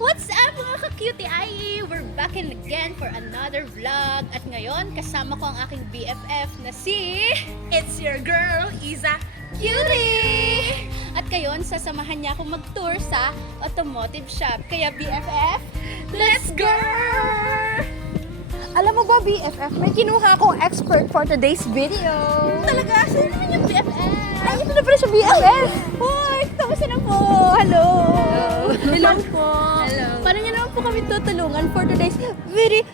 What's up mga ka-cutie IE? We're back in again for another vlog. At ngayon, kasama ko ang aking BFF na si... It's your girl, Iza. Cutie! At ngayon, sasamahan niya akong mag-tour sa automotive shop. Kaya BFF, let's go! Alam mo ba, BFF, may kinuha akong expert for today's video. Talaga, sino naman yung BFF? Ay, ito na pala siya, BFF. Hoy, kamusta na po? Hello! Hello po. Hello. Paano niyo naman po kami tutulungan for today's video?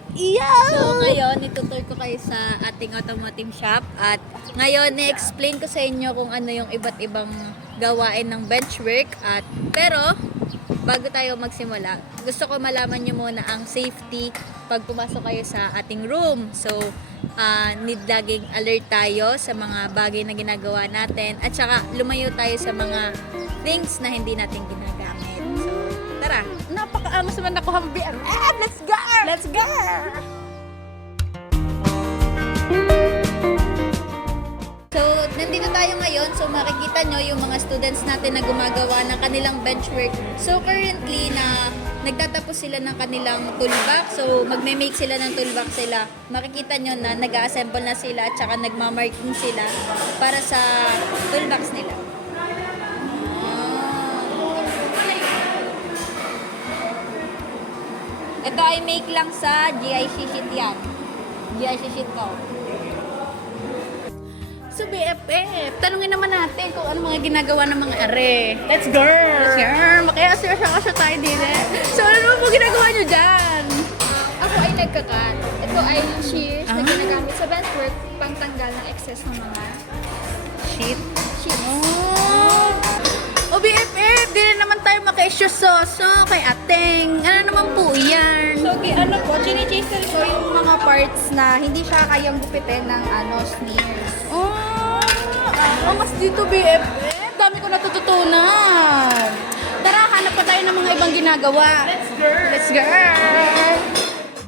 So ngayon, itutur ko kayo sa ating automotive shop at ngayon, na-explain ko sa inyo kung ano yung iba't ibang gawain ng benchwork pero bago tayo magsimula, gusto ko malaman nyo muna ang safety pag pumasok kayo sa ating room. So, need laging alert tayo sa mga bagay na ginagawa natin at saka lumayo tayo sa mga things na hindi natin ginagamit. So, tara! Napaka-angas naman ako ang BFF. Let's go! Let's go! So, nandito tayo ngayon. So, makikita nyo yung mga students natin na gumagawa ng kanilang benchwork. So, currently, nagtatapos sila ng kanilang toolbox. So, magme-make sila ng toolbox sila. Makikita nyo na nag-assemble na sila at saka nagmamarking sila para sa toolbox nila. Ito ay make lang sa GIC sheet yan. GIC sheet ko. So BFF, tanungin naman natin kung ano mga ginagawa ng mga are. Let's go! Sure, makaya-asya tayo din eh. So ano naman po ginagawa nyo dyan? Ako ay nagkakat. Ito ay yung shears na ginagamit sa benchwork pangtanggal ng excess ng mga Shit. sheets. O BFF, di na naman tayo maka-isyososo kay Ateng. Ano naman po yan? So, ano po, chine-chisel ko yung mga parts na hindi siya kayang gupitin ng sneers. Mas dito BFF, dami ko natututunan. Tara, hanap pa tayo ng mga ibang ginagawa. Let's go!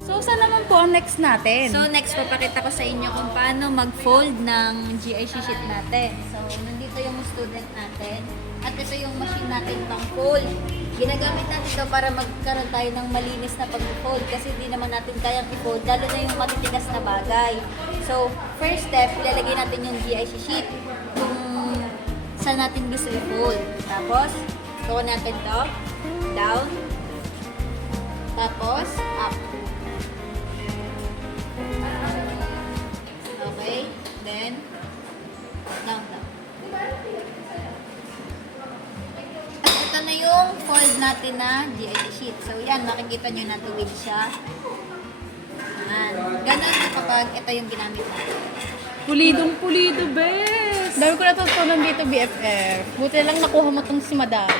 So, saan naman po ang next natin? So next, papakita ko sa inyo kung paano mag-fold ng GIC sheet natin. So nandito yung student natin at ito yung machine natin pang fold. Ginagamit natin ito para magkaroon tayo ng malinis na pag-fold kasi hindi naman natin kayang i-fold, lalo na yung matitigas na bagay. So first step, ilalagay natin yung GIC sheet kung saan natin gusto i-fold. Tapos, tuko natin to, down, tapos up. Okay, then down. At ito na yung fold natin na GIC sheet. So yan, makikita nyo na tuwid siya. Yan. Ganun na kapag ito yung ginamit natin. Pulidong pulido, bes! Dami ko natutunan dito, BFF. Buti na lang nakuha mo tong si Madam.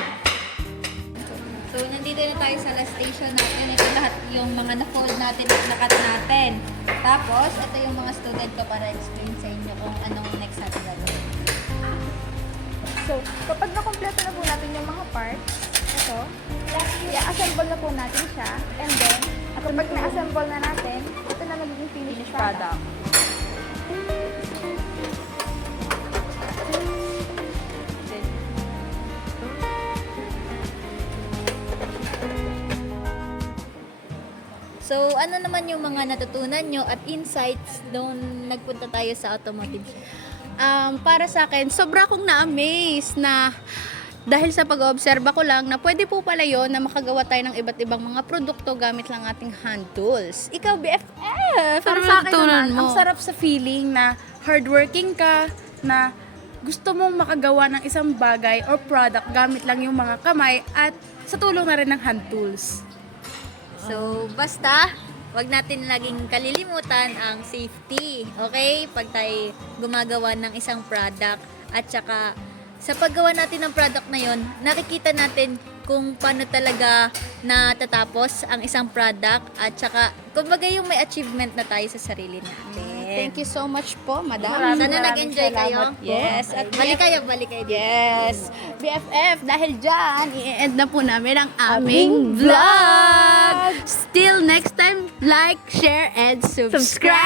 So nandito na tayo sa last station natin. Ito lahat yung mga na-fold natin at nakat natin. Tapos, ito yung mga student ko para explain sa inyo kung anong next natin gagawin. So, kapag nakompleto na po natin yung mga parts, ito, i-assemble na po natin siya. And then, kapag na-assemble na natin, ito na magiging finished product. So, ano naman yung mga natutunan nyo at insights doon nagpunta tayo sa automotive shop? Para sa akin, sobra akong na-amaze na dahil sa pag-oobserba ko lang na pwede po pala yun na makagawa tayo ng iba't ibang mga produkto gamit lang ating hand tools. Ikaw, BFF, Para ano sa akin natutunan naman, ang sarap sa feeling na hardworking ka, na gusto mong makagawa ng isang bagay or product gamit lang yung mga kamay at sa tulong na rin ng hand tools. So, basta, wag natin laging kalilimutan ang safety. Okay? Pag tayo gumagawa ng isang product at saka sa paggawa natin ng product na yon, nakikita natin kung paano talaga natatapos ang isang product at saka kumbaga yung may achievement na tayo sa sarili natin. Thank you so much po, Madam. Sana nag-enjoy kayo. Yes, at Balik kayo dito. Yes, BFF, dahil dyan, i-end na po namin ang aming vlog. Still next time, like, share, and subscribe.